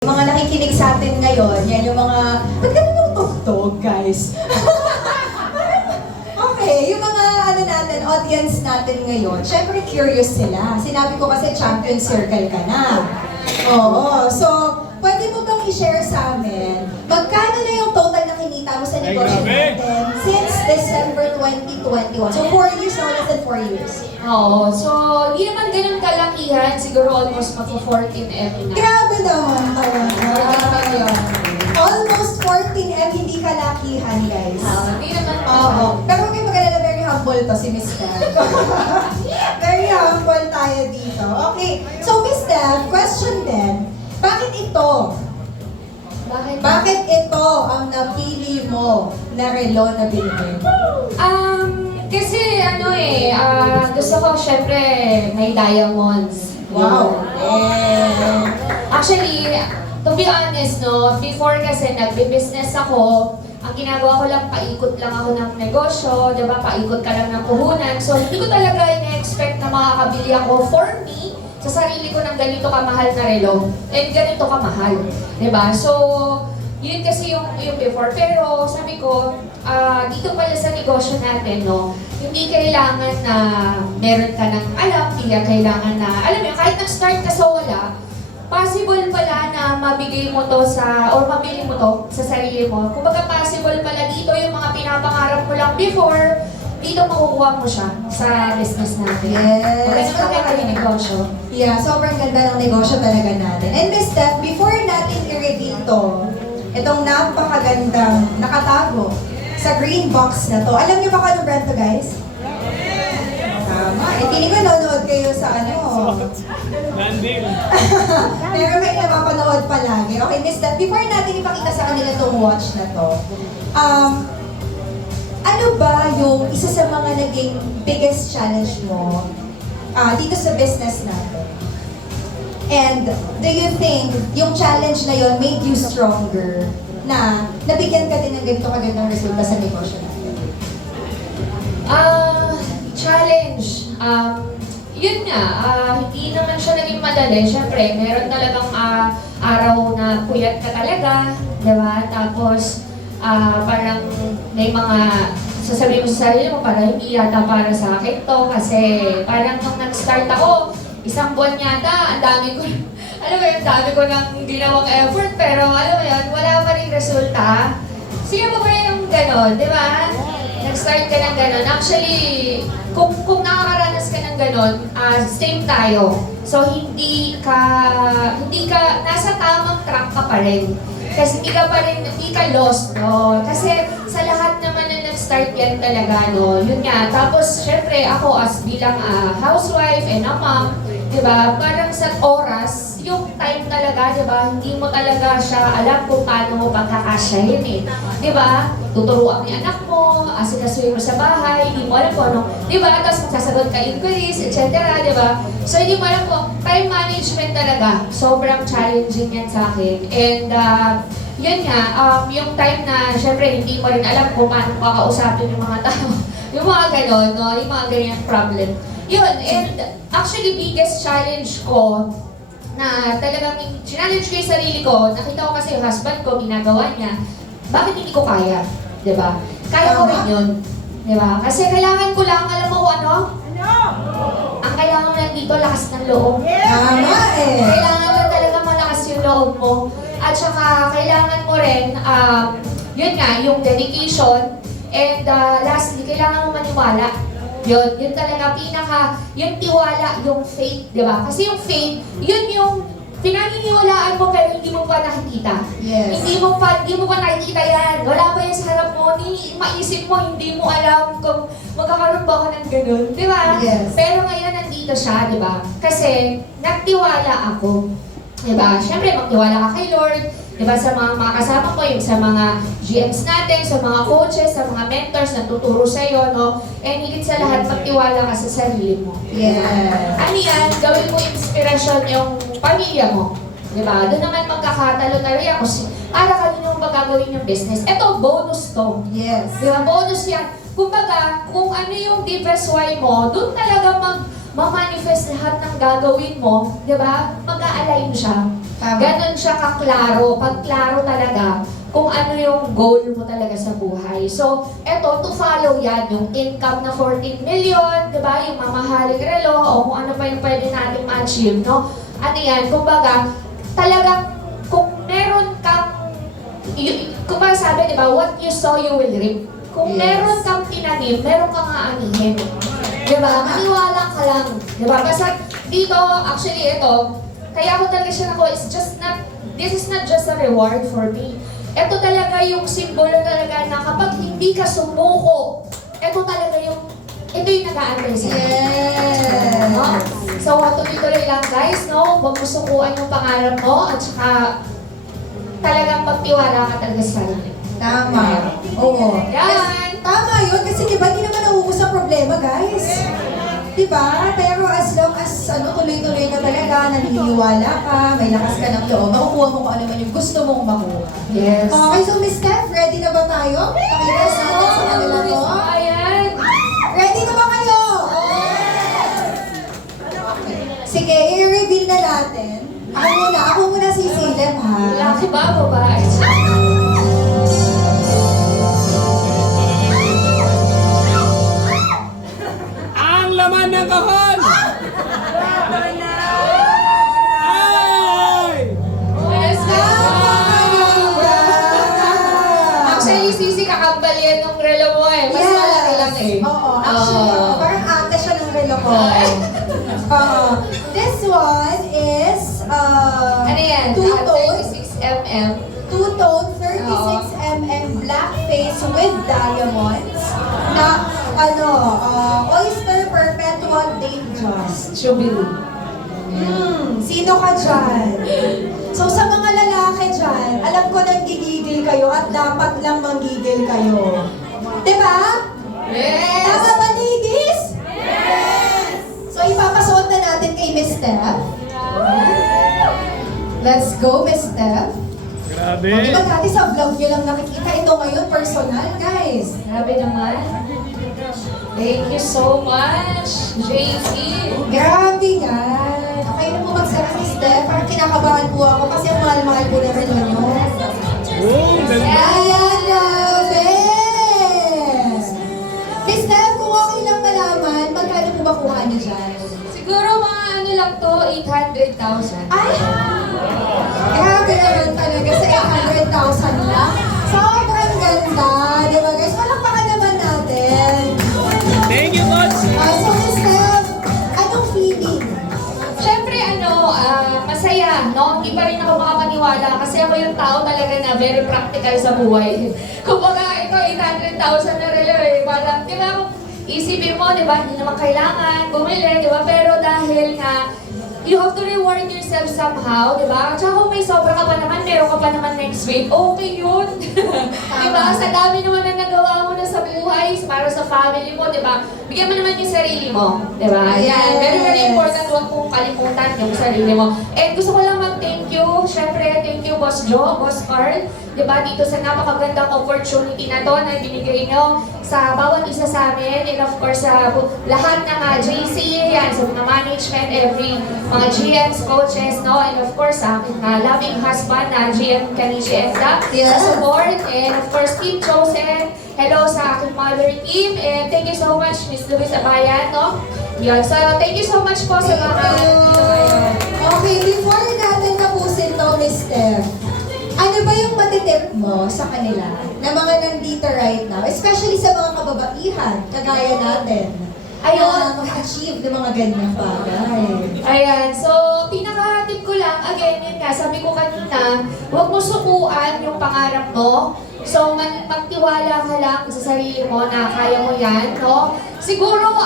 Mga nakikinig sa atin ngayon, yan yung mga, ba't ganun yung tugtog, guys? Okay, yung mga ano natin, audience natin ngayon, syempre curious sila. Sinabi ko kasi champion circle ka na. Oo, so pwede mo bang i-share sa amin, magkano na yung total na kinita mo sa negosyo natin since December 2021? So 4 years, no less than 4 years. Oo, so hindi naman ganun kalakihan, siguro almost magpo-14M na. Grabe naman talaga. Almost 14M, hindi kalakihan, guys. Hindi naman Oo. Pero huwag kayo mag-alala, very humble to si Miss Steph. Very humble tayo dito. Okay, so Miss Steph, question din, bakit ito? Bakit ito ang napili mo na relo na bilhin? Kasi gusto ko syempre may diamonds. Wow! Yeah. Actually, to be honest, no, before kasi nagbe-business ako, ang ginagawa ko lang, paikot lang ako ng negosyo, di ba? Paikot ka lang ng puhunan. So, hindi ko talaga ina-expect na makakabili ako for me, sa sarili ko ng ganito kamahal na relo, and ganito kamahal. Di ba? So, yun kasi yung before. Pero sabi ko, dito pala sa negosyo natin, no, hindi kailangan na meron ka ng alam, hindi kailangan na, alam mo, kahit nag-start ka sa wala, possible pala na mabigay mo to sa, or mabili mo to sa sarili mo. Kumbaga possible pala dito yung mga pinapangarap mo lang before, dito makukuha mo siya sa business natin. Yes. Kasi maganda yung negosyo. Yeah, sobrang ganda ng negosyo talaga natin. And Miss Steph, before natin i-reveal to, itong napakagandang nakatago sa green box na to. Alam niyo ba kung anong brand to, guys? Tama. Eh, piling ko nanonood kayo sa ano. Landing. Pero may napapanood palagi. Okay, Miss Steph, before natin ipakita sa kanila itong watch na to, ano ba yung isa sa mga naging biggest challenge mo dito sa business natin? And do you think yung challenge na yon made you stronger na nabigyan ka din ng ganito kagandang resulta sa negosyo natin? Challenge. Yun nga, hindi naman siya naging madali. Siyempre, meron talagang araw na puyat ka talaga, di ba? Tapos, parang may mga sasabihin mo sa sarili mo, parang hindi yata para sa akin to. Kasi parang nung nag-start ako, isang buwan yata, ang dami ko, alam mo yun, dami ko nang ginawang effort, pero alam mo yun, wala pa rin resulta. Sige mo ba yung gano'n, di ba? Nag-start ka ng gano'n. Actually, kung nakakaranas ka ng gano'n, same tayo. So, hindi ka, nasa tamang track ka pa rin. Kasi hindi ka lost, no? Kasi sa lahat naman na nag-start yan talaga, no? Yun nga. Tapos, syempre, ako as bilang housewife and a mom, di ba? Parang sa oras, yung time talaga, di ba? Hindi mo talaga siya alam kung paano mo pagkakasyahin eh. Di ba? Tuturuan ni anak mo, asikasuhin mo sa bahay, hindi mo alam kung ano. Di ba? Tapos magsasagot ka inquiries, etc. Di ba? So, hindi mo alam kung time management talaga. Sobrang challenging yan sa akin. And, yun nga, yung time na, syempre, hindi mo rin alam kung paano kakausapin yung mga tao. Yung mga ganon, no? Yung mga ganyan problem. Yun, and actually, biggest challenge ko, na talagang challenge ko yung sarili ko, nakita ko kasi yung husband ko, ginagawa niya, bakit hindi ko kaya? Diba? Kaya ko rin yun. Diba? Kasi kailangan ko lang, alam mo kung ano? Ang kailangan mo lang dito, lakas ng loob. Tama eh. Kailangan lang talaga malakas yung loob mo. At saka, kailangan mo rin, yun nga, yung dedication. And lastly, kailangan mo maniwala. Yun talaga yung tiwala, yung faith, di ba? Kasi yung faith, yun yung pinaniniwalaan mo pero hindi mo pa nakikita. Yes. Hindi mo pa nakikita yan. Wala ba yan sa harap mo? Maisip mo, hindi mo alam kung magkakaroon ba ako ng ganun. Di ba? Yes. Pero ngayon nandito siya, di ba? Kasi nagtiwala ako. Di ba? Siyempre, magtiwala ka kay Lord. Di ba? Sa mga kasama ko, yung sa mga GMs natin, sa mga coaches, sa mga mentors na tuturo sa'yo, no? And higit sa lahat, magtiwala ka sa sarili mo. Yes. Ano yan? Gawin mo inspirasyon yung pamilya mo. Di ba? Doon naman magkakatalo-talo ako. Para kanino mo ba gagawin yung business? Ito, bonus to. Yes. Di ba? Bonus yan. Kumbaga, kung ano yung deepest why mo, doon talaga ma-manifest lahat ng gagawin mo, di ba? Mag-a-align siya. Tama. Ganon siya kaklaro. Pag klaro talaga, kung ano yung goal mo talaga sa buhay. So, eto, to follow yan, yung income na 14 million, di ba? Yung mamahaling relo, o kung ano pa yung pwede natin ma-achieve, no? Ano yan, kumbaga, talagang, kung meron kang, kumbaga sabi, di ba, what you sow, you will reap. Kung Yes. meron kang tinanim, meron kang aanihin. Di ba? Maniwala ka lang. Di ba? Basta dito, actually, ito, kaya ako talaga siya this is not just a reward for me. Ito talaga yung simbolo talaga na kapag hindi ka sumuko, ito yung nag-aantay sa'yo. Yes. No? So, tuloy-tuloy lang guys, no? Huwag mo sukuan yung pangarap mo at saka talagang pagtiwala ka talaga sa sarili. Tama. Oo. Yan! Tama yun, kasi di ba, di naman nauubos ang problema, guys. Di ba? Pero as long as tuloy-tuloy ka talaga, naniniwala ka, may lakas ka ng loob, makukuha mo kung ano man yung gusto mong makuha. Yes. Okay, so Miss Steph, ready na ba tayo? Pakita natin sa kanila to. Ayan! Ready na ba kayo? Okay. Sige, i-reveal na natin. Ako muna sisilip, ha? Laki ba, babae? Ang laman ng kahon! Ay! Yes, Napakaganda! Actually, Sisi, kakambal yan nung relo mo eh. Mas malaki lang eh. Oo, actually, Oo. parang ate siya ng relo ko. This one is, Ano yan? two-tone, 36mm. two-tone, 36mm black face with diamonds na, Oyster Perpetual Date Just. Chubiru. Sino ka dyan? So sa mga lalaki dyan, alam ko nang gigigil kayo at dapat lang manggigil kayo. Diba? Yes! Tama ba, ladies? Yes! So ipapasuot na natin kay Miss Steph. Let's go, Miss Steph. Grabe! Di ba dati sa vlog niyo lang nakikita, ito ngayon personal, guys. Grabe naman. Thank you so much, JC. Grabe yan. Okay na po magsara si Steph. Parang kinakabahan po ako kasi ang mahal-mahal po na rin nyo. Oh, ganda! Ayan, grabe! Miss Steph, kung okay lang malaman, magkano po ba kuha niyo dyan? Siguro mga ano lang to, 800,000. Ay! Grabe naman talaga sa 800,000 lang. Sobrang ganda, di ba guys? Palakpakan naman natin. Thank you, Coach! So Miss Steph, anong feeling? Siyempre, masaya, no? Hindi pa rin ako makapaniwala kasi ako yung tao talaga na very practical sa buhay. Kumbaga, ito, 800,000 na relo eh. Parang, di ba, kung isipin mo, di ba, hindi naman kailangan bumili, di ba? Pero dahil nga, you have to reward yourself somehow, di ba? Tsaka kung may sobra ka pa naman, meron ka pa naman next week, okay yun. Di ba? Sa dami naman na nagawa mo na sa buhay, para sa family mo, di ba? Bigyan mo naman yung sarili mo, di ba? Yan, very, very important, huwag mong kalimutan yung sarili mo. And gusto ko lang mag-thank you, syempre, thank you, Boss Joe, Boss Carl, di ba? Dito sa napakagandang opportunity na to na binigay nyo sa bawat isa sa amin, and of course, sa lahat ng JC, yan, sa mga management, every mga GMs, coaches, no? And of course, sa aking loving husband na GM Kanishi Enda, Yeah. sa support, and of course, Team Chosen, hello sa aking mother team, and thank you so much, Miss Luis Abayan, no? Yun, so thank you so much po sa mga dito ngayon. Okay, before natin tapusin to, Miss Steph, ano ba yung matitip mo sa kanila na mga nandito right now, especially sa mga kababaihan, kagaya natin, Ayun. mag-achieve ng mga ganyang bagay? Ayan, so pinaka-tip ko lang, again, yun nga, sabi ko kanina, huwag mo sukuan yung pangarap mo. So, magtiwala ka lang sa sarili mo na kaya mo yan, no? Siguro,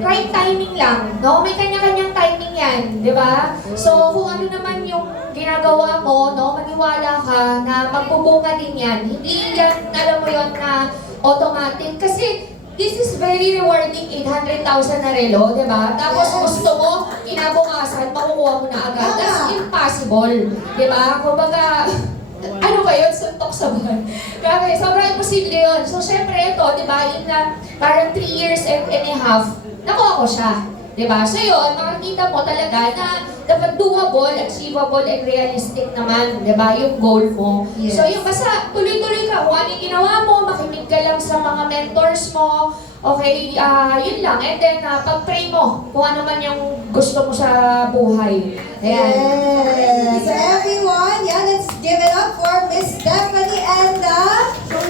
right timing lang, no? May kanya-kanyang timing yan, di ba? So, kung ano naman yung ginagawa mo, no? Maniwala ka na magbubunga din yan. Hindi yan, alam mo yon na automatic. Kasi, this is very rewarding, 800,000 na relo, di ba? Tapos Yes. gusto mo, kinabukasan, makukuha mo na agad. That's Tama. impossible, di ba? Kumbaga, ano ba yun? Suntok sa buwan. Grabe, sobrang imposible yun. So, syempre ito, di ba, in parang 3 years and a half, nakuha ko siya. Di ba? So yun, makikita mo talaga na dapat doable, achievable, and realistic naman, di ba, yung goal mo. Yes. So yung basta tuloy-tuloy ka, kung ano yung ginawa mo, makinig ka lang sa mga mentors mo, okay, yun lang. And then, pag-pray mo kung ano man yung gusto mo sa buhay. Ayan. Yes! So everyone, yeah, let's give it up for Miss Stephanie and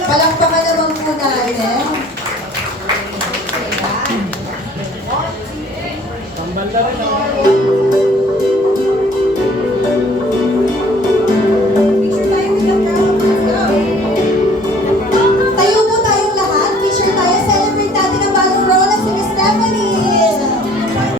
palakpakan naman po natin. Tambal na rin, oh.